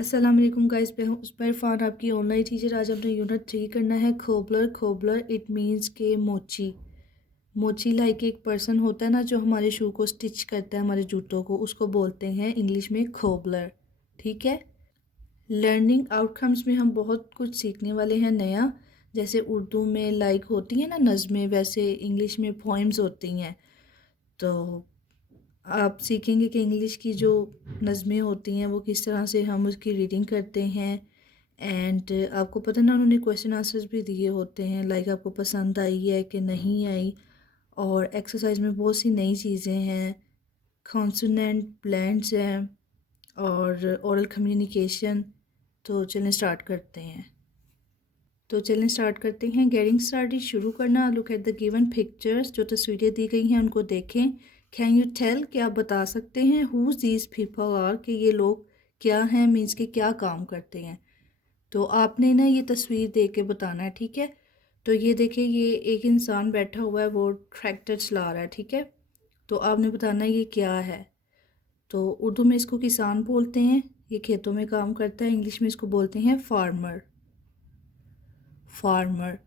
अस्सलाम वालेकुम गाइस, मैं हूँ उस्मा इरफान, आपकी ऑनलाइन टीचर। आज हमने यूनिट 3 करना है खोबलर। खोबलर इट मींस के मोची। मोची लाइक एक पर्सन होता है ना जो हमारे शू को स्टिच करता है, हमारे जूतों को, उसको बोलते हैं इंग्लिश में खोबलर। ठीक है। लर्निंग आउटकम्स में हम बहुत कुछ सीखने वाले हैं नया। जैसे उर्दू में लाइक होती हैं ना नज़में, वैसे इंग्लिश में पोइम्स होती हैं। तो आप सीखेंगे कि इंग्लिश की जो नज़में होती हैं वो किस तरह से हम उसकी रीडिंग करते हैं। एंड आपको पता ना उन्होंने क्वेश्चन आंसर्स भी दिए होते हैं, लाइक आपको पसंद आई है कि नहीं आई। और एक्सरसाइज में बहुत सी नई चीज़ें हैं, कॉन्सोनेंट ब्लेंड्स हैं और ओरल कम्युनिकेशन। तो चलें स्टार्ट करते हैं। गेटिंग स्टार्टेड शुरू करना। Look at the given pictures, जो तस्वीरें दी गई हैं उनको देखें। कैन यू टेल, क्या आप बता सकते हैं हुज दीज पीपल आर, कि ये लोग क्या हैं, मीन्स के क्या काम करते हैं। तो आपने ना ये तस्वीर देख के बताना है, ठीक है। तो ये देखिए, ये एक इंसान बैठा हुआ है, वो ट्रैक्टर चला रहा है, ठीक है। तो आपने बताना है ये क्या है। तो उर्दू में इसको किसान बोलते हैं, ये खेतों में काम करता है। इंग्लिश में इसको बोलते हैं फार्मर। फार्मर।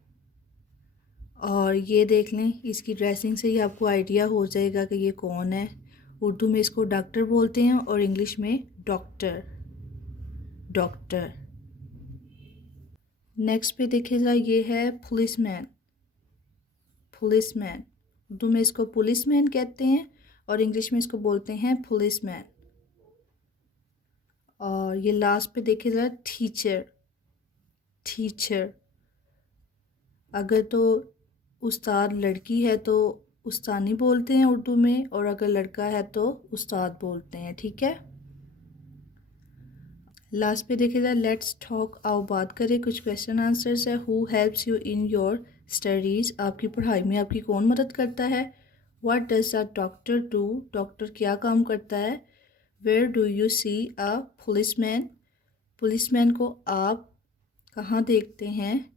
और ये देख लें, इसकी ड्रेसिंग से ही आपको आइडिया हो जाएगा कि ये कौन है। उर्दू में इसको डॉक्टर बोलते हैं और इंग्लिश में डॉक्टर। डॉक्टर। नेक्स्ट पे देखिएगा, ये है पुलिसमैन। पुलिसमैन। उर्दू में इसको पुलिसमैन कहते हैं और इंग्लिश में इसको बोलते हैं पुलिसमैन। और ये लास्ट पे देखिएगा, टीचर। टीचर। अगर तो उस्ताद लड़की है तो उस्तानी बोलते हैं उर्दू में, और अगर लड़का है तो उस्ताद बोलते हैं, ठीक है। लास्ट पे देखिएगा, लेट्स टॉक, आओ बात करें। कुछ क्वेश्चन आंसर्स है। Who helps you in your studies, आपकी पढ़ाई में आपकी कौन मदद करता है। What does a doctor do, doctor क्या काम करता है। Where do you see a policeman, policeman को आप कहाँ देखते हैं।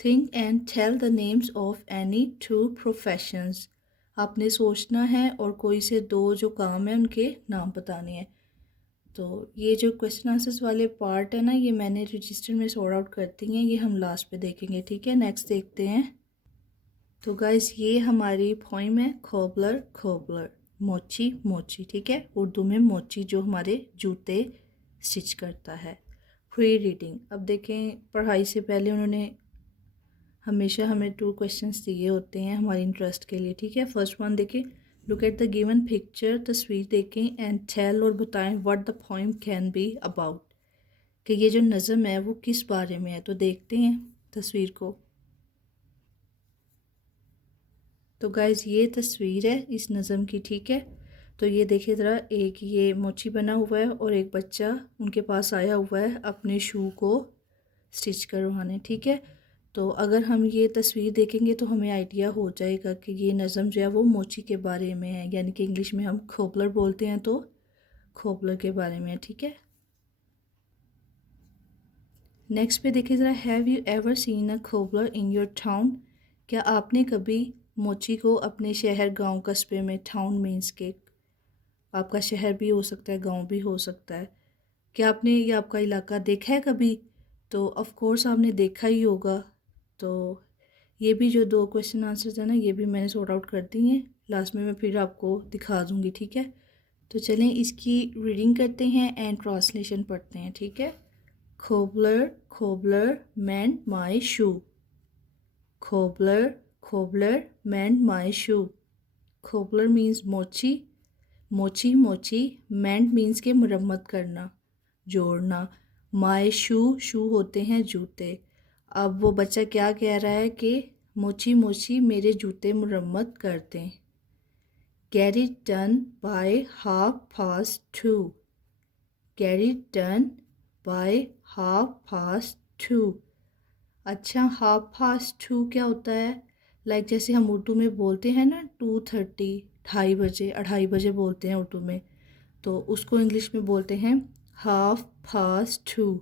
Think and tell the names of any two professions, आपने सोचना है और कोई से दो जो काम है उनके नाम बताने हैं। तो ये जो क्वेश्चन आंसर्स वाले पार्ट है ना, ये मैंने रजिस्टर में सॉर्ट आउट करती हैं, ये हम लास्ट पे देखेंगे, ठीक है। नेक्स्ट देखते हैं। तो गाइस, ये हमारी पोइम है खोबलर। खोबलर मोची मोची, ठीक है। उर्दू में मोची जो हमारे जूते स्टिच करता है। Pre reading. अब देखें, पढ़ाई से पहले उन्होंने हमेशा हमें 2 क्वेश्चंस दिए होते हैं हमारे इंटरेस्ट के लिए, ठीक है। फर्स्ट वन देखें, look at the given picture, तस्वीर देखें, एंड टेल, और बताएं what the poem can be about, कि ये जो नज़म है वो किस बारे में है। तो देखते हैं तस्वीर को। तो गाइज, ये तस्वीर है इस नज़म की, ठीक है। तो ये देखिए ज़रा, एक ये मोची बना हुआ है और एक बच्चा उनके पास आया हुआ है अपने शू को स्टिच करवाने, ठीक है। तो अगर हम ये तस्वीर देखेंगे तो हमें आइडिया हो जाएगा कि ये नज़म जो है वो मोची के बारे में है, यानी कि इंग्लिश में हम खोबलर बोलते हैं तो खोबलर के बारे में है, ठीक है। नेक्स्ट पे देखिए ज़रा, have you ever seen a cobbler in your town, क्या आपने कभी मोची को अपने शहर, गांव, कस्बे में, टाउन मीन्स के आपका शहर भी हो सकता है, गांव भी हो सकता है, क्या आपने ये आपका इलाका देखा है कभी। तो ऑफ कोर्स आपने देखा ही होगा। तो ये भी जो 2 क्वेश्चन आंसर्स हैं ना, ये भी मैंने सॉर्ट आउट कर दी हैं, लास्ट में मैं फिर आपको दिखा दूँगी, ठीक है। तो चलें इसकी रीडिंग करते हैं एंड ट्रांसलेशन पढ़ते हैं, ठीक है। खोबलर खोबलर meant my shoe. Cobbler, cobbler meant my shoe. Cobbler means mochi. Mochi, mochi meant means के मरम्मत करना, जोड़ना। My shoe, shoe होते हैं जूते। अब वो बच्चा क्या कह रहा है कि मोची मोची मेरे जूते मरम्मत कर दें। Get it done by 2:30. Get it done by 2:30. अच्छा, 2:30 क्या होता है। लाइक जैसे हम उर्दू में बोलते हैं ना 2:30, 2:30 बजे, 2:30 बजे बोलते हैं उर्दू में, तो उसको इंग्लिश में बोलते हैं 2:30।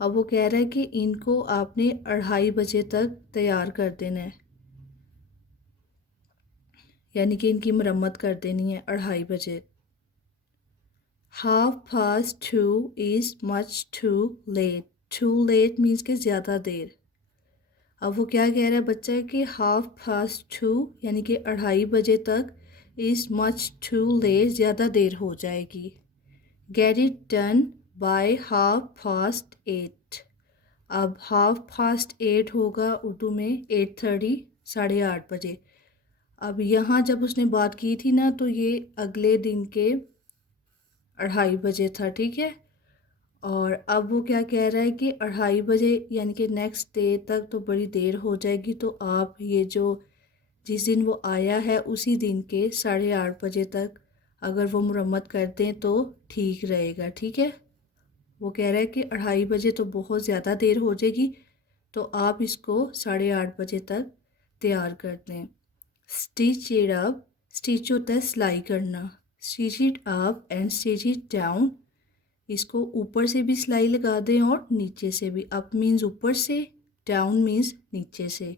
अब वो कह रहा है कि इनको आपने 2:30 बजे तक तैयार कर देना है, यानी कि इनकी मरम्मत कर देनी है 2:30 बजे। 2:30 is much too late. Too late means कि ज़्यादा देर। अब वो क्या कह रहा है बच्चा कि 2:30 यानी कि 2:30 तक is much too late, ज़्यादा देर हो जाएगी। Get it done by 8:30। अब 8:30 होगा उर्दू में 8:30, 8:30 अब यहाँ जब उसने बात की थी ना तो ये अगले दिन के 2:30 था, ठीक है। और अब वो क्या कह रहा है कि 2:30 यानी कि नेक्स्ट डे तक तो बड़ी देर हो जाएगी, तो आप ये जो जिस दिन वो आया है उसी दिन के 8:30 तक अगर वो मुरम्मत कर दें तो ठीक रहेगा, ठीक है। वो कह रहा है कि 2:30 तो बहुत ज़्यादा देर हो जाएगी, तो आप इसको 8:30 तक तैयार कर दें। स्टिच इट अप, स्टिच होता है सिलाई करना। Stitch it up and stitch it down, इसको ऊपर से भी सिलाई लगा दें और नीचे से भी। अप मीन्स ऊपर से, डाउन मीन्स नीचे से।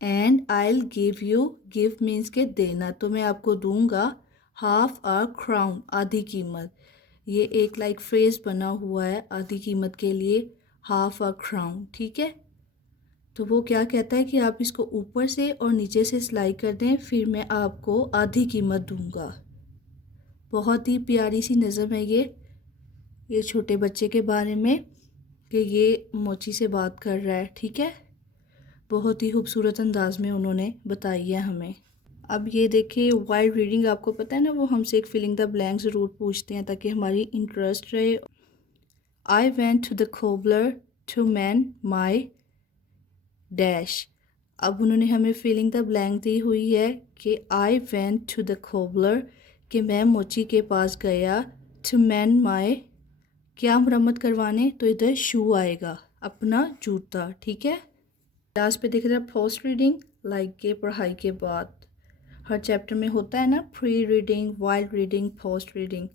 And I give you, give means के देना, तो मैं आपको दूंगा 1/2 crown, आधी कीमत। ये एक लाइक फ्रेज बना हुआ है आधी कीमत के लिए, 1/2 crown, ठीक है। तो वो क्या कहता है कि आप इसको ऊपर से और नीचे से सिलाई कर दें, फिर मैं आपको आधी कीमत दूंगा। बहुत ही प्यारी सी नज़म है ये छोटे बच्चे के बारे में कि ये मोची से बात कर रहा है, ठीक है। बहुत ही खूबसूरत अंदाज में उन्होंने बताई है हमें। अब ये देखिए वाइल्ड रीडिंग, आपको पता है ना वो हमसे एक फिलिंग द ब्लैंक ज़रूर पूछते हैं ताकि हमारी इंटरेस्ट रहे। I went to the cobbler to man my dash. अब उन्होंने हमें फिलिंग द ब्लैंक दी हुई है कि I went to the cobbler, कि मैं मोची के पास गया, टू मैन माई, क्या मरम्मत करवाने, तो इधर शू आएगा, अपना जूता, ठीक है। लास्ट पे देख रहे हैं पोस्ट रीडिंग, लाइक के पढ़ाई के बाद हर चैप्टर में होता है ना pre reading, wild reading, post reading.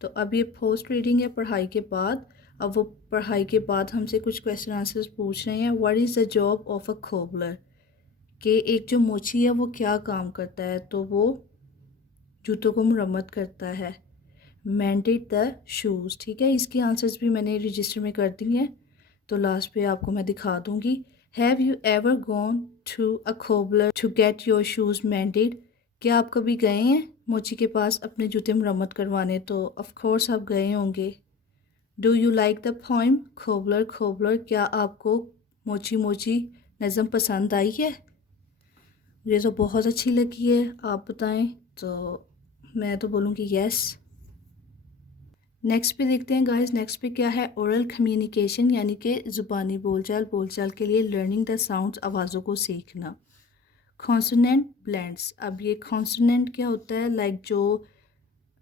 तो अब ये पोस्ट रीडिंग है पढ़ाई के बाद। अब वो पढ़ाई के बाद हमसे कुछ क्वेश्चन आंसर्स पूछ रहे हैं। What is the job of a cobbler, कि एक जो मोची है वो क्या काम करता है, तो वो जूतों को मरम्मत करता है। मेंटेड द शूज़, ठीक है। इसके आंसर्स भी मैंने रजिस्टर में कर दिए हैं, तो लास्ट पे आपको मैं दिखा दूँगी। Have you ever gone to a cobbler to get your shoes mended, क्या आप कभी गए हैं मोची के पास अपने जूते मरम्मत करवाने, तो ऑफ कोर्स आप गए होंगे। Do you like the poem cobbler cobbler, क्या आपको मोची मोची नज़म पसंद आई है? मुझे तो बहुत अच्छी लगी है, आप बताएं। तो मैं तो बोलूँगी येस। नेक्स्ट पे देखते हैं गाइस, नेक्स्ट पे क्या है, ओरल कम्युनिकेशन, यानी कि ज़ुबानी बोलचाल के लिए लर्निंग द साउंड्स, आवाज़ों को सीखना। कॉन्सोनेंट ब्लेंड्स, अब ये कॉन्सोनेंट क्या होता है, लाइक जो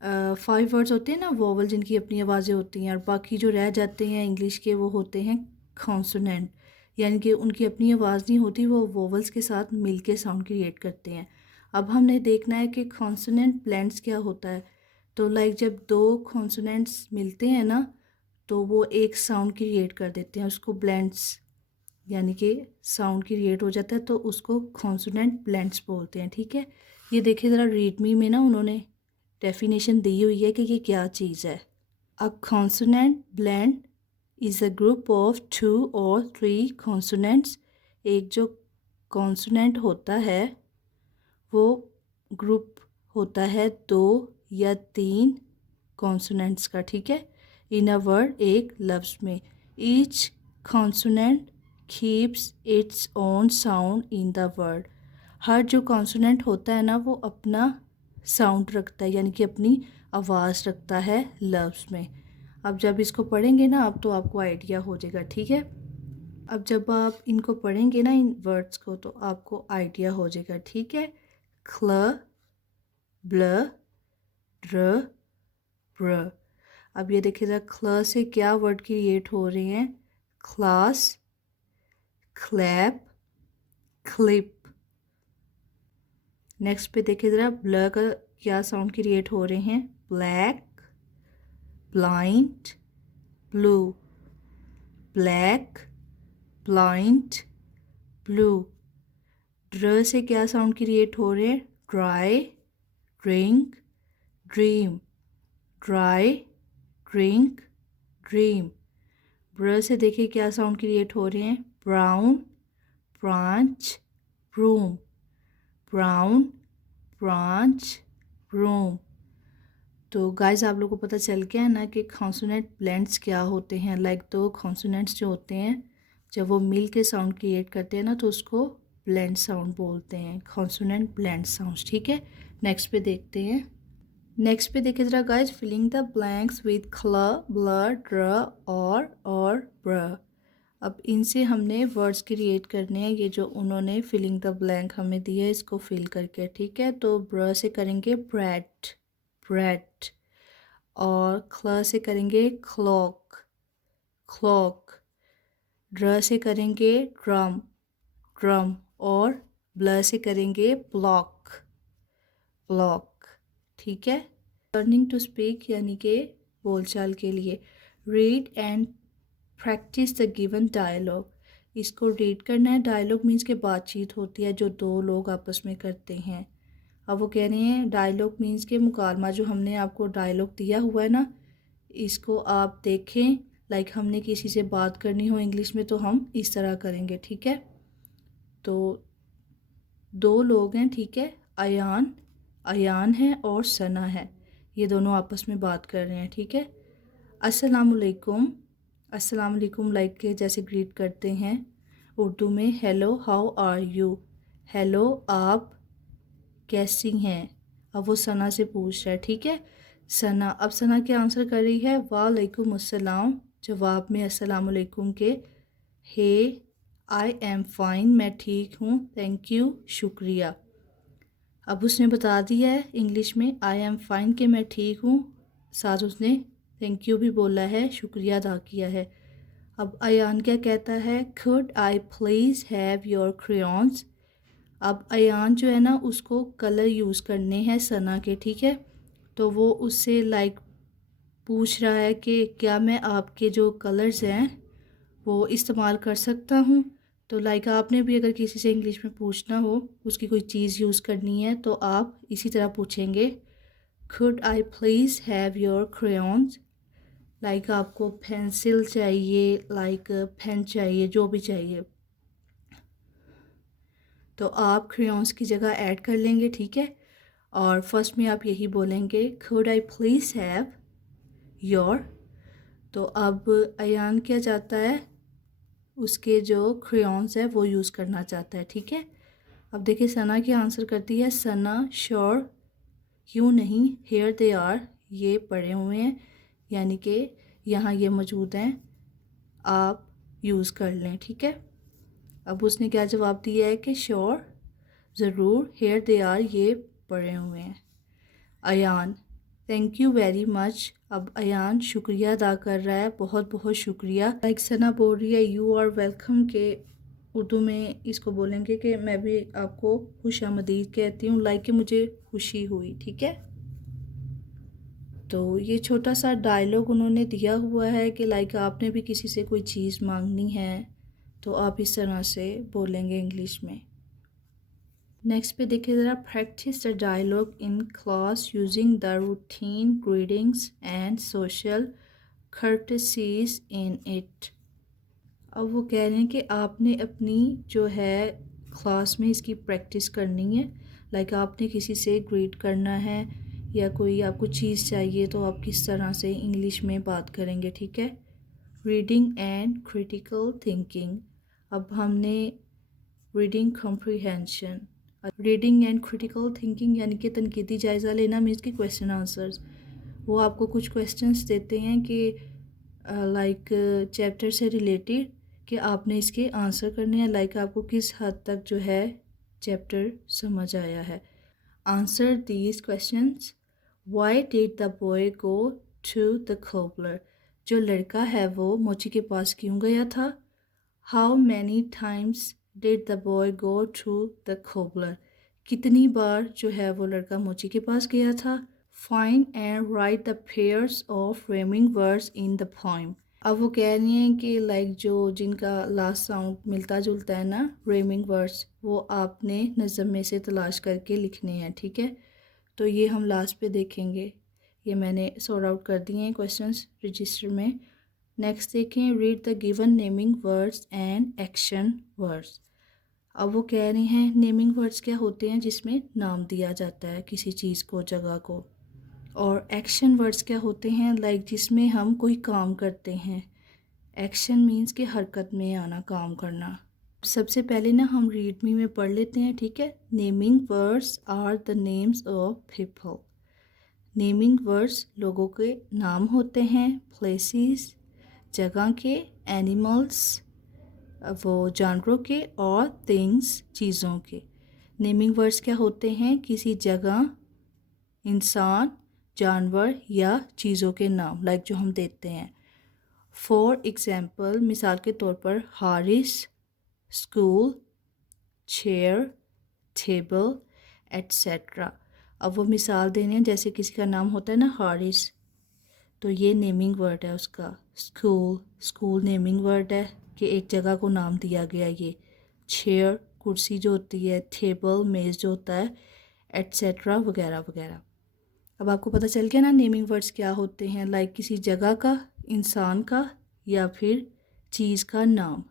5 वर्ड्स होते हैं ना वोवल, जिनकी अपनी आवाज़ें होती हैं, और बाकी जो रह जाते हैं इंग्लिश के वो होते हैं कॉन्सोनेंट, यानी कि उनकी अपनी आवाज़ नहीं होती, वो वोवल्स के साथ मिल के साउंड क्रिएट करते हैं। अब हमने देखना है कि कॉन्सोनेंट ब्लेंड्स क्या होता है। तो लाइक जब दो कॉन्सोनेंट्स मिलते हैं ना तो वो एक साउंड क्रिएट कर देते हैं, उसको ब्लेंड्स, यानी कि साउंड क्रिएट हो जाता है, तो उसको कॉन्सोनेंट ब्लेंड्स बोलते हैं, ठीक है। ये देखिए ज़रा रीडमी में ना उन्होंने डेफिनेशन दी हुई है कि ये क्या चीज़ है। अ consonant blend is a group of 2 और 3 कॉन्सोनेंट्स, एक जो कॉन्सोनेंट होता है वो ग्रुप होता है 2 या 3 कॉन्सोनेंट्स का, ठीक है, इन अ वर्ड, एक लफ्ज़ में। Each consonant keeps its own sound in the word, हर जो कॉन्सोनेंट होता है ना वो अपना साउंड रखता है, यानी कि अपनी आवाज़ रखता है लफ्ज़ में। अब जब इसको पढ़ेंगे ना आप तो आपको आइडिया हो जाएगा, ठीक है। अब जब आप इनको पढ़ेंगे ना इन वर्ड्स को तो आपको आइडिया हो जाएगा, ठीक है। क्ल, ब्ल, ड्र, ब्र। अब ये देखिए जरा क्ल से क्या वर्ड क्रिएट हो रहे हैं, क्लास, क्लैप, क्लिप। नेक्स्ट पे देखिए ज़रा ब्ल का क्या साउंड क्रिएट हो रहे हैं, black, blind, blue, black, blind, blue. ड्र से क्या साउंड क्रिएट हो रहे हैं, dry, drink, dream, dry, drink, dream. ब्र से देखिए क्या साउंड क्रिएट हो रहे हैं, brown, branch, broom, brown, branch, broom. तो गाइस आप लोगों को पता चल गया है ना कि कॉन्सोनेंट ब्लेंड्स क्या होते हैं। लाइक तो कॉन्सोनेंट्स जो होते हैं जब वो मिल के साउंड क्रिएट करते हैं ना तो उसको ब्लेंड साउंड बोलते हैं, कॉन्सोनेंट ब्लेंड साउंड्स। ठीक है, नेक्स्ट पे देखते हैं। नेक्स्ट पे देखिए ज़रा guys, filling the blanks with cl, bl, dr, और ब्र। अब इनसे हमने वर्ड्स क्रिएट करने हैं, ये जो उन्होंने फिलिंग द ब्लैंक हमें दिया है इसको फिल करके। ठीक है, तो ब्र से करेंगे ब्रेड, ब्रेड, और क्ल से करेंगे क्लॉक, क्लॉक, ड्र से करेंगे ड्रम, ड्रम, और ब्ल से करेंगे ब्लॉक, ब्लॉक। ठीक है, लर्निंग टू स्पीक यानी कि बोलचाल के लिए, read and practise the given dialogue. इसको रीड करना है। डायलॉग मीन्स के बातचीत होती है जो दो लोग आपस में करते हैं। अब वो कह रहे हैं डायलॉग मीन्स के मुकालमा, जो हमने आपको डायलॉग दिया हुआ है ना इसको आप देखें। लाइक हमने किसी से बात करनी हो इंग्लिश में तो हम इस तरह करेंगे। ठीक है, तो दो लोग हैं, ठीक है, अयान, अयान है और सना है, ये दोनों आपस में बात कर रहे हैं। ठीक है, अस्सलामुअलैकुम, अस्सलामुअलैकुम लाइक के जैसे ग्रीट करते हैं उर्दू में, hello how are you, hello आप कैसी हैं। अब वो सना से पूछ रहा है। ठीक है, सना, अब सना क्या आंसर कर रही है, वालेकुम अस्सलाम, जवाब में अस्सलामुअलैकुम के, हे आई एम फाइन, मैं ठीक हूँ, थैंक यू, शुक्रिया। अब उसने बता दिया है इंग्लिश में आई एम फाइन के मैं ठीक हूँ, साथ उसने थैंक यू भी बोला है, शुक्रिया अदा किया है। अब अयान क्या कहता है, could I please have your crayons। अब अयान जो है ना उसको कलर यूज़ करने हैं सना के। ठीक है, तो वो उससे लाइक पूछ रहा है कि क्या मैं आपके जो कलर्स हैं वो इस्तेमाल कर सकता हूँ। तो लाइक आपने भी अगर किसी से इंग्लिश में पूछना हो, उसकी कोई चीज़ यूज़ करनी है तो आप इसी तरह पूछेंगे, could I please have your crayons। Like आपको पेंसिल चाहिए, लाइक पेन चाहिए, जो भी चाहिए तो आप crayons की जगह ऐड कर लेंगे। ठीक है, और फर्स्ट में आप यही बोलेंगे could I please have your। तो अब अयान क्या चाहता है, उसके जो crayons है वो यूज़ करना चाहता है। ठीक है, अब देखिए सना क्या आंसर करती है, सना श्योर, क्यों नहीं, हेयर दे आर, ये पड़े हुए हैं यानी कि यहाँ ये मौजूद हैं, आप यूज़ कर लें। ठीक है, अब उसने क्या जवाब दिया है कि श्योर, ज़रूर, हेयर दे आर, ये पड़े हुए हैं। Ayaan, thank you very much. अब अयान शुक्रिया अदा कर रहा है, बहुत बहुत शुक्रिया। लाइक सना बोल रही है यू आर वेलकम, के उर्दू में इसको बोलेंगे कि मैं भी आपको खुशामदीद कहती हूँ, लाइक कि मुझे खुशी हुई। ठीक है, तो ये छोटा सा डायलॉग उन्होंने दिया हुआ है कि लाइक आपने भी किसी से कोई चीज़ मांगनी है तो आप इस तरह से बोलेंगे इंग्लिश में। नेक्स्ट पे देखिए ज़रा, practise the dialogue in class using the routine greetings and social courtesies in it. अब वो कह रहे हैं कि आपने अपनी जो है क्लास में इसकी प्रैक्टिस करनी है। लाइक आपने किसी से ग्रीट करना है या कोई आपको चीज़ चाहिए तो आप किस तरह से इंग्लिश में बात करेंगे। ठीक है, रीडिंग एंड क्रिटिकल थिंकिंग। अब हमने reading comprehension, reading and critical thinking यानी कि तनकीदी जायज़ा लेना मीन्स कि क्वेश्चन आंसर्स। वो आपको कुछ क्वेश्चंस देते हैं कि लाइक चैप्टर से रिलेटेड कि आपने इसके आंसर करने हैं, लाइक आपको किस हद तक जो है चैप्टर समझ आया है। Answer these questions, why did the boy go to the cobbler, जो लड़का है वो मोची के पास क्यों गया था। How many times did the boy go to the cobbler, कितनी बार जो है वो लड़का मोची के पास गया था। Find and right the pairs of रेमिंग words in the poem. अब वो कह रही हैं कि लाइक जो जिनका लास्ट साउंड मिलता जुलता है ना, रेमिंग वर्ड्स, वो आपने नज़म में से तलाश करके लिखने हैं। ठीक है, तो ये हम लास्ट पे देखेंगे। ये मैंने सॉर्ट आउट कर दिए हैं क्वेश्चंस रजिस्टर में। नेक्स्ट देखें, read the given naming words and action words. अब वो कह रहे हैं नेमिंग वर्ड्स क्या होते हैं, जिसमें नाम दिया जाता है किसी चीज़ को, जगह को। और एक्शन वर्ड्स क्या होते हैं, लाइक जिसमें हम कोई काम करते हैं। एक्शन मीन्स कि हरकत में आना, काम करना। सबसे पहले ना हम रीड मी में पढ़ लेते हैं, ठीक है। Naming words are the names of people. Naming words लोगों के नाम होते हैं, प्लेसेस जगह के, एनिमल्स वो जानवरों के, और थिंग्स चीज़ों के। नेमिंग वर्ड्स क्या होते हैं, किसी जगह, इंसान, जानवर या चीज़ों के नाम, लाइक जो हम देते हैं। फॉर एग्ज़ाम्पल, मिसाल के तौर पर, Haris, school, chair, table, etcetera. अब वो मिसाल देने हैं, जैसे किसी का नाम होता है ना हारिस, तो ये नेमिंग वर्ड है उसका। स्कूल, स्कूल नेमिंग वर्ड है कि एक जगह को नाम दिया गया ये। चेयर, कुर्सी जो होती है, टेबल, मेज़ जो होता है, एट्सेट्रा वगैरह वगैरह। अब आपको पता चल गया ना नेमिंग वर्ड्स क्या होते हैं, लाइक किसी जगह का, इंसान का या फिर चीज़ का नाम।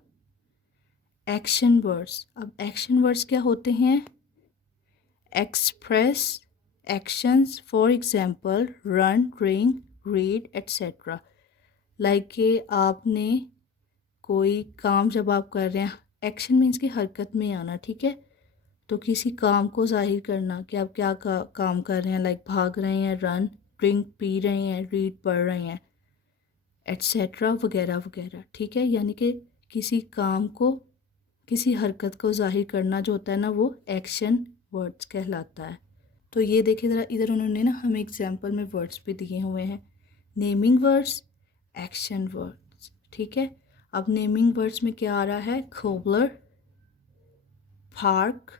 एक्शन वर्ड्स, अब एक्शन वर्ड्स क्या होते हैं, express actions, for example run, drink, read etcetera. Like कि आपने कोई काम जब आप कर रहे हैं, एक्शन मीन्स की हरकत में आना, ठीक है। तो किसी काम को जाहिर करना कि आप क्या काम कर रहे हैं, लाइक भाग रहे हैं, रन, ड्रिंक पी रहे हैं, रीड पढ़ रहे हैं, एट्सेट्रा वगैरह वगैरह, ठीक है। यानी कि किसी काम को, किसी हरकत को जाहिर करना जो होता है ना, वो एक्शन वर्ड्स कहलाता है। तो ये देखिए ज़रा, इधर उन्होंने ना हमें एग्जाम्पल में वर्ड्स भी दिए हुए हैं, नेमिंग वर्ड्स, एक्शन वर्ड्स, ठीक है। अब नेमिंग वर्ड्स में क्या आ रहा है, खोबलर, पार्क,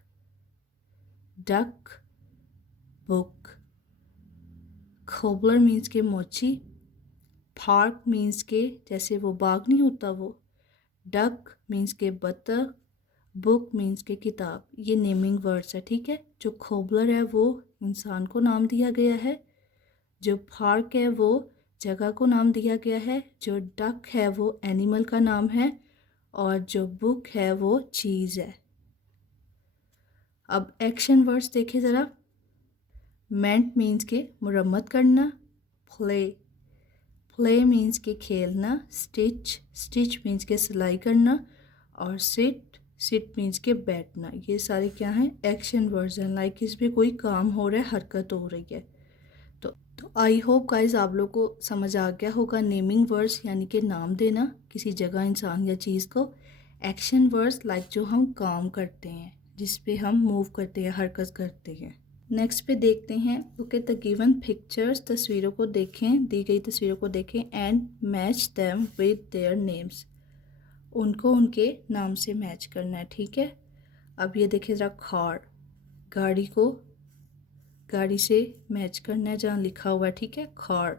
डक, बुक। खोबलर मीन्स के मोची, पार्क मीन्स के जैसे वो बाग नहीं होता वो, डक मीन्स के बतख, बुक मीन्स के किताब। ये नेमिंग वर्ड्स है, ठीक है। जो खोबलर है वो इंसान को नाम दिया गया है, जो पार्क है वो जगह को नाम दिया गया है, जो डक है वो एनिमल का नाम है, और जो बुक है वो चीज़ है। अब एक्शन वर्ड्स देखिए ज़रा। मेंट मीन्स के मुरम्मत करना, प्ले, प्ले मीन्स के खेलना, स्टिच, स्टिच मीन्स के सिलाई करना, और सिट, सिट मीन्स के बैठना। ये सारे क्या हैं, एक्शन वर्ड्स हैं, लाइक इस पर कोई काम हो रहा है, हरकत हो रही है। तो आई होप गाइज आप लोग को समझ आ गया होगा नेमिंग वर्ड्स यानी कि नाम देना किसी जगह, इंसान या चीज़ को। एक्शन वर्ड्स लाइक जो हम काम करते हैं, जिस पे हम मूव करते हैं, हरकत करते हैं। नेक्स्ट पे देखते हैं, ओके द गिवन पिक्चर्स, तस्वीरों को देखें, दी गई तस्वीरों को देखें, and match them with their names, उनको उनके नाम से मैच करना है, ठीक है। अब ये देखिए ज़रा, कार, गाड़ी को गाड़ी से मैच करना है जहाँ लिखा हुआ है, ठीक है, कार।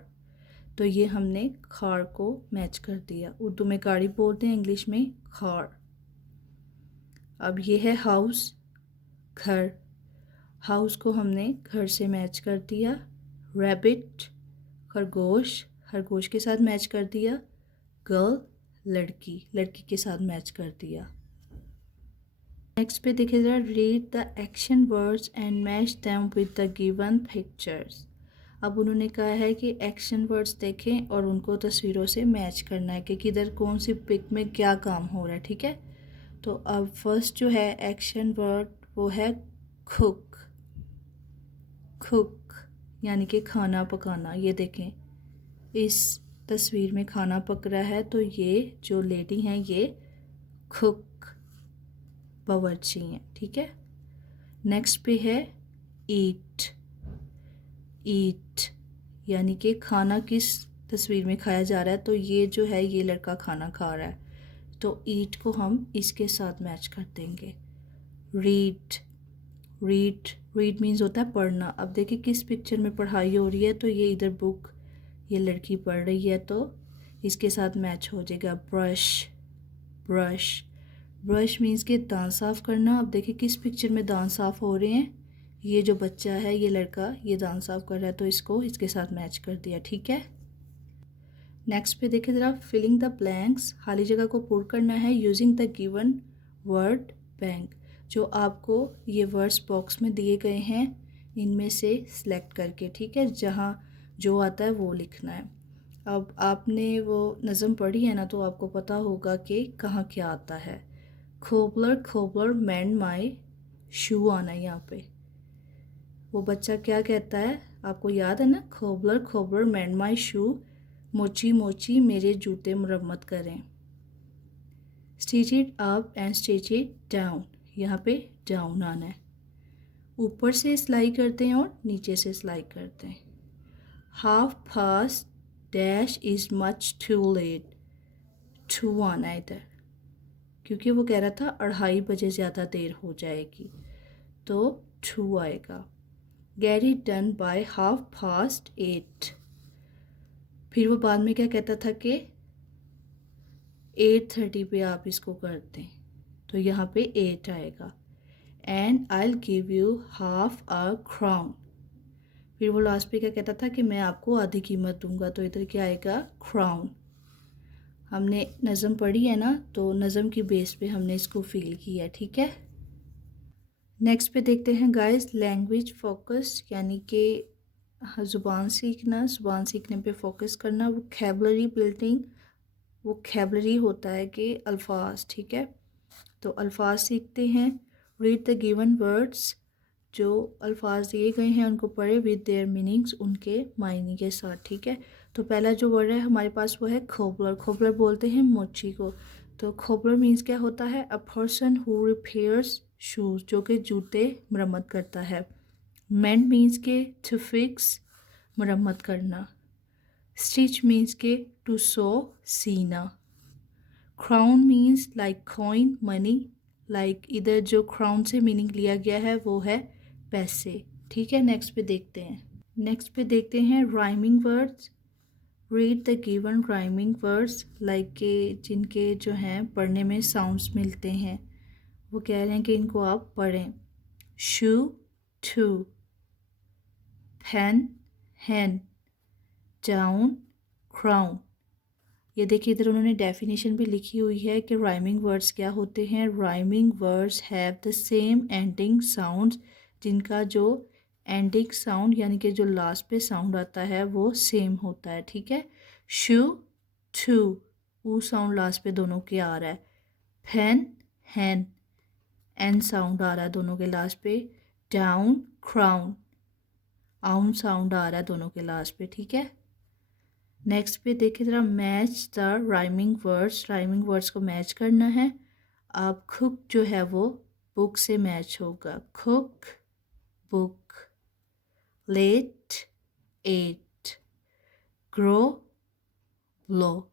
तो ये हमने कार को मैच कर दिया। उर्दू में गाड़ी बोलते हैं, इंग्लिश में कार। अब ये है हाउस, घर, हाउस को हमने घर से मैच कर दिया। रैबिट, खरगोश, खरगोश के साथ मैच कर दिया। गर्ल, लड़की, लड़की के साथ मैच कर दिया। नेक्स्ट पे देखिए ज़रा, read the action words and match them with the given pictures. अब उन्होंने कहा है कि एक्शन वर्ड्स देखें और उनको तस्वीरों से मैच करना है कि किधर कौन सी पिक में क्या काम हो रहा है, ठीक है। तो अब फर्स्ट जो है एक्शन वर्ड वो है कुक, कुक यानी कि खाना पकाना। ये देखें इस तस्वीर में खाना पक रहा है, तो ये जो लेडी हैं ये कुक, बावर्ची हैं, ठीक है। नेक्स्ट पे है ईट, ईट यानी कि खाना किस तस्वीर में खाया जा रहा है, तो ये जो है ये लड़का खाना खा रहा है, तो ईट को हम इसके साथ मैच कर देंगे। रीड, रीड, रीड मीन्स होता है पढ़ना। अब देखिए किस पिक्चर में पढ़ाई हो रही है, तो ये इधर बुक, ये लड़की पढ़ रही है, तो इसके साथ मैच हो जाएगा। ब्रश, ब्रश, ब्रश मीन्स के दांत साफ़ करना। अब देखिए किस पिक्चर में दांत साफ़ हो रहे हैं, ये जो बच्चा है, ये लड़का, ये दांत साफ कर रहा है तो इसको इसके साथ मैच कर दिया, ठीक है। नेक्स्ट पे देखिए ज़रा, फिलिंग द ब्लैंक्स, खाली जगह को पुर करना है using the given word bank. जो आपको ये वर्ड्स बॉक्स में दिए गए हैं इनमें से सिलेक्ट करके, ठीक है, जहाँ जो आता है वो लिखना है। अब आपने वो नज़म पढ़ी है ना, तो आपको पता होगा कि कहाँ क्या आता है। खोबलर खोबलर मैंड माई शू आना है यहाँ पे। वो बच्चा क्या कहता है, आपको याद है ना, खोबलर खोबलर मैंड माई शू, मोची मोची मेरे जूते मरम्मत करें। Stitch it up and stitch it down, यहाँ पे डाउन आना है। ऊपर से सिलाई करते हैं और नीचे से सिलाई करते हैं। Half past dash is much too late, to आना है इधर, क्योंकि वो कह रहा था 2:30 बजे ज़्यादा देर हो जाएगी, तो टू आएगा। Get it done by 8:30। फिर वो बाद में क्या कहता था कि 8:30 पे आप इसको कर दें, तो यहाँ पे 8 आएगा। And I will give you half a crown. फिर वो लास्ट पे क्या कहता था कि मैं आपको आधी कीमत दूंगा, तो इधर क्या आएगा, क्राउन। हमने नज़म पढ़ी है ना, तो नज़म की बेस पे हमने इसको फील किया, ठीक है। नेक्स्ट पे देखते हैं गाइस, लैंग्वेज फोकस, यानी कि ज़ुबान सीखना, ज़ुबान सीखने पे फोकस करना। वोकैबुलरी बिल्डिंग, वोकैबुलरी होता है कि अल्फाज, ठीक है, तो अल्फाज सीखते हैं। रीड द गिवन वर्ड्स, जो अल्फाज दिए गए हैं उनको पढ़े विद देयर मीनिंग्स, उनके मायने के साथ, ठीक है। तो पहला जो वर्ड है हमारे पास वो है खोबलर। खोबलर बोलते हैं मोची को। तो खोबलर मीन्स क्या होता है, a person who repairs shoes, जो कि जूते मरम्मत करता है। मेंड मीन्स के टू फिक्स, मरम्मत करना। स्टिच मीन्स के टू सो, सीना। Crown means like coin, money, like इधर जो क्राउन से मीनिंग लिया गया है वो है पैसे, ठीक है। नेक्स्ट पे देखते हैं rhyming words. Read the given rhyming words, like के जिनके जो हैं पढ़ने में साउंड्स मिलते हैं, वो कह रहे हैं कि इनको आप पढ़ें। Shoe, two, pen, hen, down, crown. ये देखिए इधर उन्होंने डेफिनेशन भी लिखी हुई है कि राइमिंग वर्ड्स क्या होते हैं। Rhyming words have the same ending sounds, जिनका जो एंडिंग साउंड यानी कि जो लास्ट पे साउंड आता है वो सेम होता है, ठीक है। शू, टू, ऊ साउंड लास्ट पे दोनों के आ रहा है। पेन, हैन, एन साउंड आ रहा है दोनों के लास्ट पे। डाउन, क्राउन, आउन साउंड आ रहा है दोनों के लास्ट पे, ठीक है। नेक्स्ट पे देखिए ज़रा, match the rhyming words, rhyming words को मैच करना है। अब कुक जो है वो बुक से मैच होगा, cook, book. Late, eight, grow, low.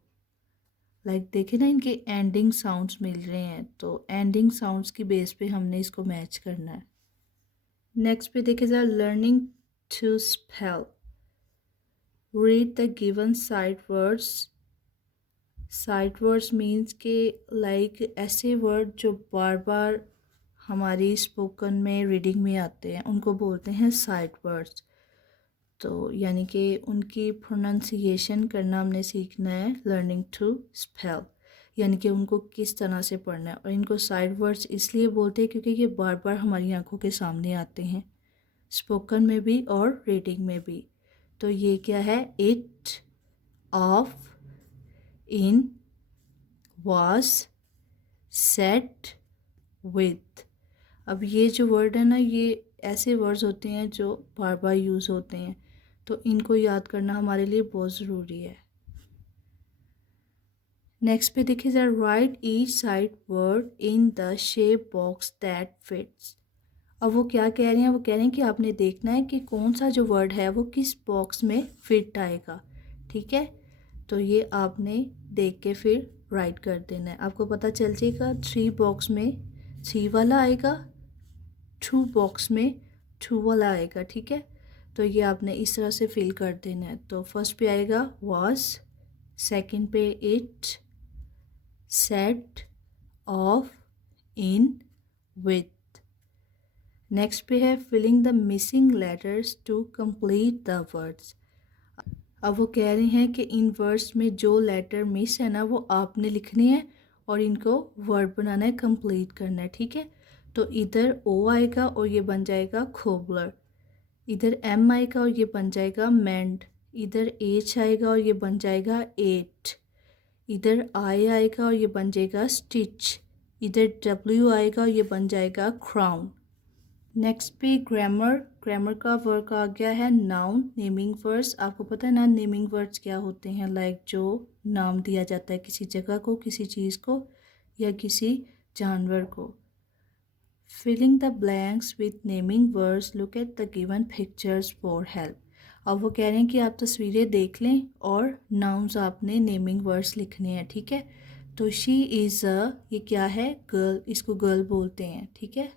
Like देखिए ना, इनके एंडिंग साउंड्स मिल रहे हैं, तो एंडिंग साउंड्स की बेस पे हमने इसको मैच करना है। नेक्स्ट पे देखिए ज़रा, learning to spell. Read the given sight words. Sight words means के लाइक ऐसे वर्ड जो बार बार हमारी स्पोकन में, रीडिंग में आते हैं, उनको बोलते हैं साइड वर्ड्स। तो यानी कि उनकी प्रोनाउंसिएशन करना हमने सीखना है, लर्निंग टू स्पेल, यानी कि उनको किस तरह से पढ़ना है। और इनको साइड वर्ड्स इसलिए बोलते हैं क्योंकि ये बार बार हमारी आंखों के सामने आते हैं, स्पोकन में भी और रीडिंग में भी। तो ये क्या है, it, of, in, was, set, with। अब ये जो वर्ड है ना, ये ऐसे वर्ड्स होते हैं जो बार बार यूज़ होते हैं, तो इनको याद करना हमारे लिए बहुत ज़रूरी है। नेक्स्ट पे देखिए ज़रा, right each side word in the shape box that fits. अब वो क्या कह रहे हैं, वो कह रहे हैं कि आपने देखना है कि कौन सा जो वर्ड है वो किस बॉक्स में फिट आएगा, ठीक है। तो ये आपने देख के फिर राइट कर देना है। आपको पता चल जाएगा 3 बॉक्स में 3 वाला आएगा, 2 बॉक्स में 2 वाला आएगा, ठीक है। तो ये आपने इस तरह से फिल कर देना है। तो फर्स्ट पे आएगा was, सेकंड पे it, set, of, in, with, next पे है filling the missing letters to complete the words. अब वो कह रहे हैं कि इन वर्ड्स में जो लेटर मिस है ना वो आपने लिखनी है और इनको वर्ड बनाना है, कंप्लीट करना है, ठीक है। तो इधर ओ आएगा और ये बन जाएगा खोबलर, इधर एम आएगा और ये बन जाएगा मेंड, इधर एच आएगा और ये बन जाएगा एट, इधर आई आएगा और ये बन जाएगा स्टिच, इधर डब्ल्यू आएगा और ये बन जाएगा क्राउन। नेक्स्ट पे ग्रामर, ग्रामर का वर्क आ गया है नाउन, नेमिंग वर्ड्स। आपको पता है ना नेमिंग वर्ड्स क्या होते हैं, लाइक जो नाम दिया जाता है किसी जगह को, किसी चीज़ को या किसी जानवर को। Filling the blanks with naming words, look at the given pictures for help. अब वो कह रहे हैं कि आप तस्वीरें देख लें और नाउन्स आपने नेमिंग वर्ड्स लिखने हैं, ठीक है। तो शी इज़ अ, ये क्या है, गर्ल, इसको गर्ल बोलते हैं, ठीक है।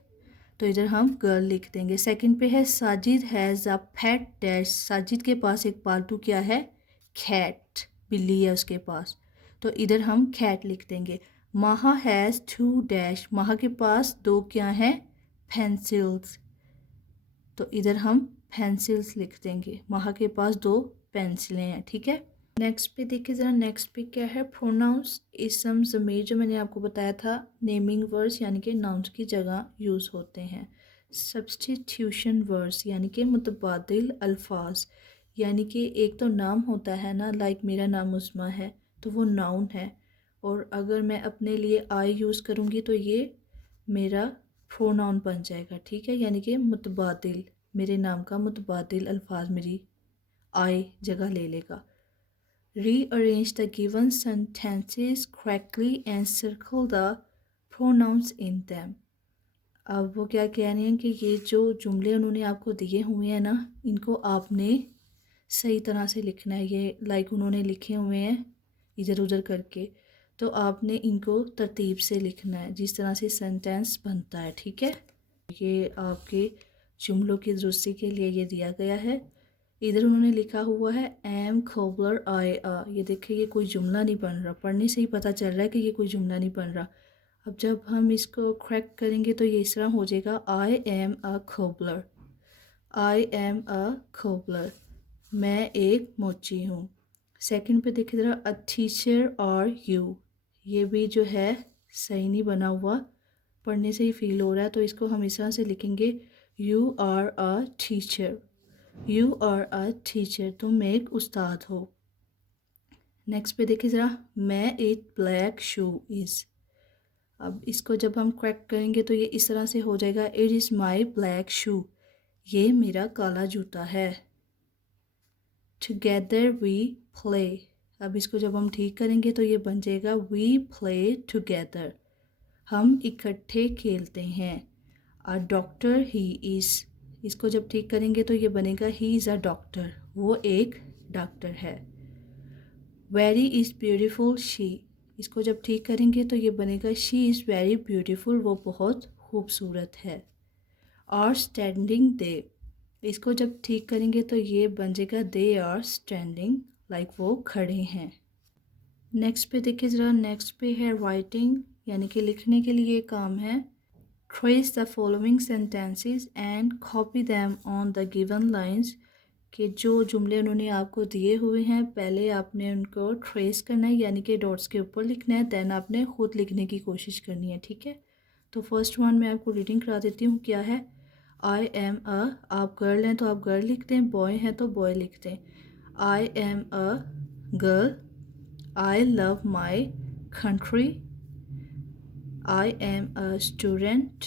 तो इधर हम गर्ल लिख देंगे। सेकंड पे है Sajid has a pet dash, Sajid के पास एक पालतू क्या है, कैट, बिल्ली है उसके पास, तो इधर हम कैट लिख देंगे। माहा हैज़ टू डैश, माहा के पास दो क्या हैं, पेंसिल्स, तो इधर हम पेंसिल्स लिख देंगे, माहा के पास दो पेंसिलें हैं, ठीक है। नेक्स्ट पे देखिए ज़रा, नेक्स्ट पे क्या है, प्रोनाउंस, इसम ज़मीर, जो मैंने आपको बताया था नेमिंग वर्ड्स यानी कि नाउन्स की जगह यूज़ होते हैं। सब्स्टिट्यूशन वर्ड्स यानी कि मुतबादिल अल्फाज, यानी कि एक तो नाम होता है ना, लाइक मेरा नाम उस्मा है तो वो नाउन है, और अगर मैं अपने लिए आई यूज़ करूँगी तो ये मेरा प्रोनाउन बन जाएगा, ठीक है। यानी कि मुतबादिल, मेरे नाम का मुतबादिल अल्फाज मेरी आई जगह ले लेगा। Rearrange the given sentences correctly and circle the pronouns in them. अब वो क्या कह रहे हैं कि ये जो जुमले उन्होंने आपको दिए हुए हैं ना, इनको आपने सही तरह से लिखना है। ये लाइक उन्होंने लिखे हुए हैं इधर उधर करके, तो आपने इनको तरतीब से लिखना है जिस तरह से सेंटेंस बनता है, ठीक है। ये आपके जुमलों की दुरुस्ती के लिए ये दिया गया है। इधर उन्होंने लिखा हुआ है एम खोबलर आई आ, ये देखिए ये कोई जुमला नहीं बन रहा, पढ़ने से ही पता चल रहा है कि ये कोई जुमला नहीं बन रहा। अब जब हम इसको करेक्ट करेंगे तो ये इस तरह हो जाएगा, आई एम अ खोबलर, आई एम अ खोबलर, मैं एक मोची हूँ। सेकंड पे देखिए ज़रा, अ टीचर और यू, ये भी जो है सही नहीं बना हुआ, पढ़ने से ही फील हो रहा है, तो इसको हम इस तरह से लिखेंगे, you are a teacher, you are a teacher, तुम एक उस्ताद हो। नेक्स्ट पे देखिए ज़रा, मैं एक ब्लैक शू इज़, अब इसको जब हम करेक्ट करेंगे तो ये इस तरह से हो जाएगा, it is my black shoe, ये मेरा काला जूता है। टुगेदर वी प्ले, अब इसको जब हम ठीक करेंगे तो ये बन जाएगा, वी प्ले टुगेदर, हम इकट्ठे खेलते हैं। अ डॉक्टर ही इज़, इसको जब ठीक करेंगे तो ये बनेगा, ही इज़ अ डॉक्टर, वो एक डॉक्टर है। वेरी इज़ ब्यूटीफुल शी, इसको जब ठीक करेंगे तो ये बनेगा, शी इज़ वेरी ब्यूटीफुल, वो बहुत खूबसूरत है। आर स्टैंडिंग दे, इसको जब ठीक करेंगे तो ये बन जाएगा, दे आर स्टैंडिंग, लाइक वो खड़े हैं। नेक्स्ट पे देखिए ज़रा, नेक्स्ट पे है राइटिंग, यानी कि लिखने के लिए काम है। Trace the following sentences and copy them on the given lines, कि जो जुमले उन्होंने आपको दिए हुए हैं पहले आपने उनको ट्रेस करना है यानी कि डॉट्स के ऊपर लिखना है, देन आपने ख़ुद लिखने की कोशिश करनी है, ठीक है। तो फर्स्ट वन मैं आपको रीडिंग करा देती हूँ, क्या है, आई एम अ, आप गर्ल हैं तो आप गर्ल लिखते हैं, बॉय हैं तो बॉय लिखते हैं। I am a girl, I love my country, I am a student,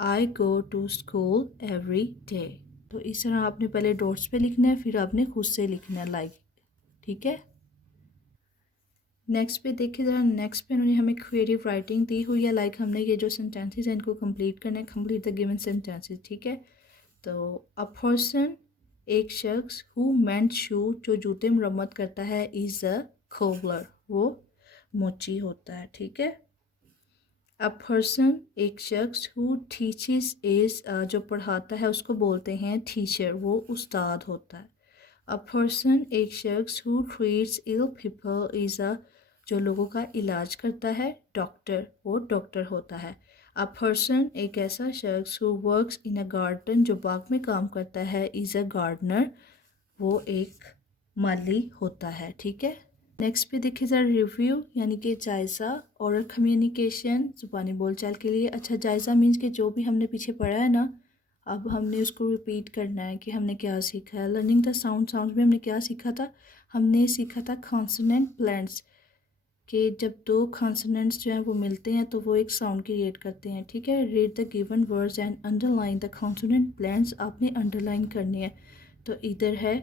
I go to school every day. तो इस तरह आपने पहले डॉट्स पे लिखना है, फिर आपने खुद से लिखना है, लाइक, ठीक है। नेक्स्ट पे देखिए ज़रा, नेक्स्ट पे उन्होंने हमें क्रिएटिव राइटिंग दी हुई है, लाइक हमने ये जो सेंटेंसेस हैं इनको कंप्लीट करना है, कंप्लीट द गिवन सेंटेंसेस, ठीक है। तो अ पर्सन, एक शख्स, हु मेंट शू, जो जूते मरम्मत करता है, इज़ अ खोबलर, वो मोची होता है, ठीक है। अ पर्सन, एक शख्स, हु टीचेस इज़, जो पढ़ाता है उसको बोलते हैं टीचर, वो उस्ताद होता है। अ पर्सन, एक शख्स, who treats ill people, is a, जो लोगों का इलाज करता है, डॉक्टर, वो डॉक्टर होता है। अ पर्सन एक ऐसा शख्स who works in a garden जो बाग में काम करता है, इज़ अ गार्डनर वो एक माली होता है, ठीक है। नेक्स्ट पे देखिए ज़रा रिव्यू यानी कि जायज़ा, ओरल कम्युनिकेशन ज़ुबानी बोलचाल के लिए। अच्छा, जायज़ा मीन्स कि जो भी हमने पीछे पढ़ा है ना, अब हमने उसको रिपीट करना है कि हमने क्या सीखा है। लर्निंग द साउंड में हमने क्या सीखा था, हमने सीखा था कॉन्सोनेंट प्लांट्स कि जब दो कॉन्सोनेंट्स जो हैं वो मिलते हैं तो वो एक साउंड क्रिएट करते हैं, ठीक है। Read the given words and underline the consonant plants, आपने अंडरलाइन करनी है। तो इधर है